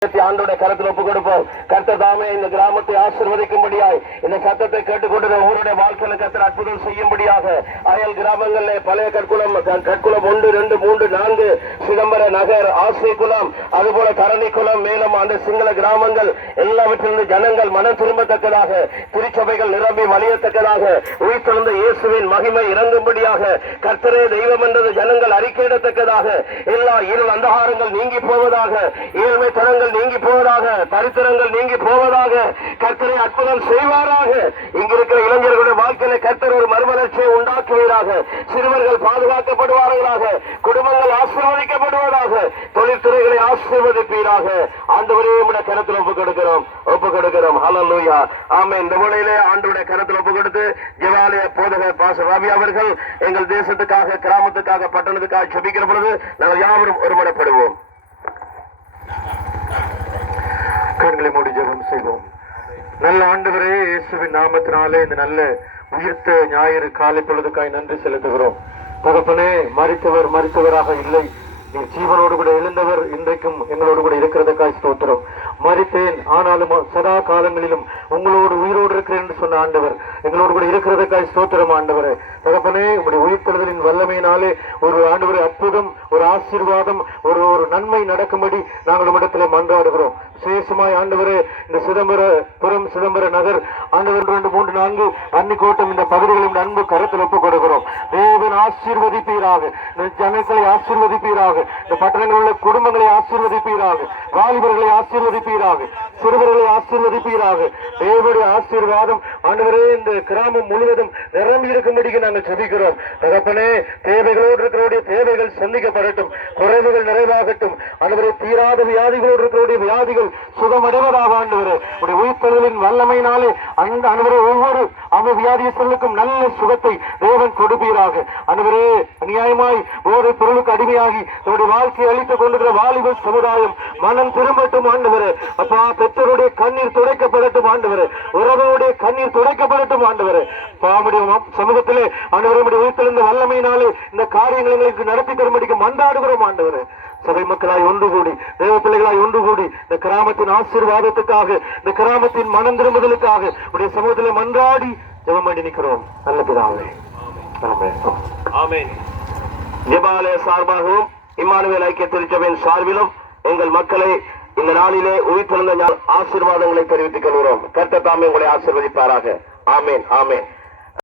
ஆண்டோட கருத்தில் ஒப்புக் கொடுப்போம். கர்த்தர் தாமே இந்த கிராமத்தை ஆசீர்வதிக்கும்படியாய் இந்த சத்தத்தை கேட்டுக்கொண்டு ஊருடைய வாழ்க்கையில கர்த்தர் அற்புதம் செய்யும்படியாக அயல் கிராமங்களில் பழைய கற்குளம் 1, 2, 3, 4 சிதம்பர நகர், ஆசைக்குளம், அதுபோல தரணிக்குளம், மேலும் அந்த சிங்கள கிராமங்கள் எல்லாவற்றிலிருந்து ஜனங்கள் மனம் திரும்பத்தக்கதாக, திருச்சபைகள் நிரம்பி வழியத்தக்கதாக, உயிர்த்தெழுந்த இயேசுவின் மகிமை இறங்கும்படியாக, கர்த்தரே தெய்வம் என்றது ஜனங்கள் அறிக்கையிடத்தக்கதாக, எல்லா இருள் அந்தகாரங்கள் நீங்கி போவதாக, ஏழ்மை தரங்கள் நீங்கி போவதாக, தரித்திரங்கள் நீங்கி போவதாக, கர்த்தரை அற்புதம் செய்வாராக. இங்கிருக்கிற இளைஞர்களுடைய வாழ்க்கையில கர்த்தர் ஒரு மறுமலர்ச்சியை உண்டாக்குவதாக, சிறுவர்கள் பாதுகாக்கப்படுவார்களாக, குடும்பங்கள் ஆசீர்வதிக்கப்படுவதாக, தொழில்துறைகளை ஆசீர்வதிப்பீராக. ஆண்டவரே உம்முடைய கரத்தில் ஒப்புக் கொடுக்கிறோம். ஹல்லேலூயா, ஆமென். இந்த வேளையிலே ஆண்டவருடைய கரத்தில் ஒப்புக் கொடுத்து ஜெபாலய போதகர் பாஸ்டர் ராபி அவர்கள் எங்கள் தேசத்துக்காக, கிராமத்துக்காக, பட்டணத்துக்காக ஜெபிக்கிற பொழுது நாங்கள் யாவரும் ஒருமனப்படுவோம். கண்களை மூடி ஜெபம் செய்வோம். நல்ல ஆண்டவரே, இயேசுவின் நாமத்தினாலே இந்த நல்ல உயிர்த்த ஞாயிறு காலை பொழுதுக்காய் நன்றி செலுத்துகிறோம். தகப்பனே, மரித்தவராக இல்லை, நீ ஜீவனோடு கூட எழுந்தவர், இன்றைக்கும் எங்களோடு கூட இருக்கிறதுக்காய் ஸ்தோத்திரம். மரித்தேன், ஆனாலும் சதா காலங்களிலும் உங்களோடு உயிரோடு இருக்கிறேன் என்று சொன்ன ஆண்டவர் எங்களோடு கூட இருக்கிறதுக்காய் ஸ்தோத்திரம். ஆண்டவரே தகப்பனே, உங்களுடைய உயிர்த்தெழுதலின் வல்லமையினாலே ஒரு ஆண்டவரே அற்புதம், ஒரு ஆசீர்வாதம், ஒரு நன்மை நடக்கும்படி நாங்கள் உம்மிடத்தில் மன்றாடுகிறோம். விசேஷமாய் ஆண்டவரே, இந்த சிதம்பர நகர், ஆண்டவர் 2, 3, 4 அன்னிக்கோட்டம், இந்த பகுதிகளின் அன்பு கருத்தில் ஒப்புக் கொடுக்கிறோம். தேவன் ஆசீர்வதிப்பீராக, இந்த ஜனங்களை ஆசீர்வதிப்பீராக, இந்த பட்டணங்களில் உள்ள குடும்பங்களை ஆசீர்வதிப்பீராக, வாலிபர்களை ஆசீர்வதிப்பீராக, சிறுவர்களை ஆசீர்வதிப்பீராக. தேவனுடைய ஆசீர்வாதம் ஆண்டவரே இந்த கிராமம் முழுவதும் நிரம்பி இருக்கும்படிக்கு நாங்கள் ஜெபிக்கிறோம். தகப்பனே, தேவைகளோடு இருக்கிறவருடைய தேவைகள் சந்திக்கப்படட்டும், குறைவுகள் நிறைவாகட்டும். ஆண்டவரே, தீராத வியாதிகளோடு இருக்கிறவருடைய வியாதிகள் சுகமடைவதாக. ஆண்டவரே, உடைய உயிர்த்தெழுதலின் வல்லமையினாலே அந்த ஆண்டவரே ஒவ்வொரு வியாதியஸ்தர்களுக்கும் நல்ல சுகத்தை தேவன் கொடுப்பீராக. ஆண்டவரே, அநியாயமாய் போதை பொருளுக்கு அடிமையாகி தன்னுடைய வாழ்க்கையை அளித்துக் கொண்டிருக்கிற வாலிப சமுதாயம் மனம் திரும்பட்டும். ஆண்டவரே அப்பா, பெற்றோருடைய கண்ணீர் துடைக்கப்படட்டும். ஆண்டவரே, உறவுடைய கண்ணீர் துடைக்கப்படட்டும். ஆண்டவரே, பாமுடைய சமூகத்திலே ஆண்டவருடைய உயிர்த்தெழுந்த வல்லமையினாலே இந்த காரியங்களை எங்களுக்கு நடத்தி தரும்படிக்கு மன்றாடுகிறோம். ஆண்டவரே, சபை மக்களாய் ஒன்று கூடி, தேவ பிள்ளைகளாய் ஒன்று கூடி இந்த கிராமத்தின் ஆசீர்வாதத்துக்காக, இந்த கிராமத்தின் மனம் திரும்புதலுக்காக உடைய சமூகத்திலே மன்றாடி ஜெபம் பண்ணி நிற்கிறோம். நல்ல பிதாவே, ஆமென். ஜெபாலய சார்பாகவும் இம்மானுவேல் ஐக்கிய திருச்சபையின் சார்பிலும் எங்கள் மக்களை இந்த நாளிலே உயிர்த்தெழுந்த ஆசீர்வாதங்களை தெரிவித்துக் கொள்கிறோம். கர்த்தர் தாமே உங்களை ஆசீர்வதிப்பாராக. ஆமென், ஆமென்.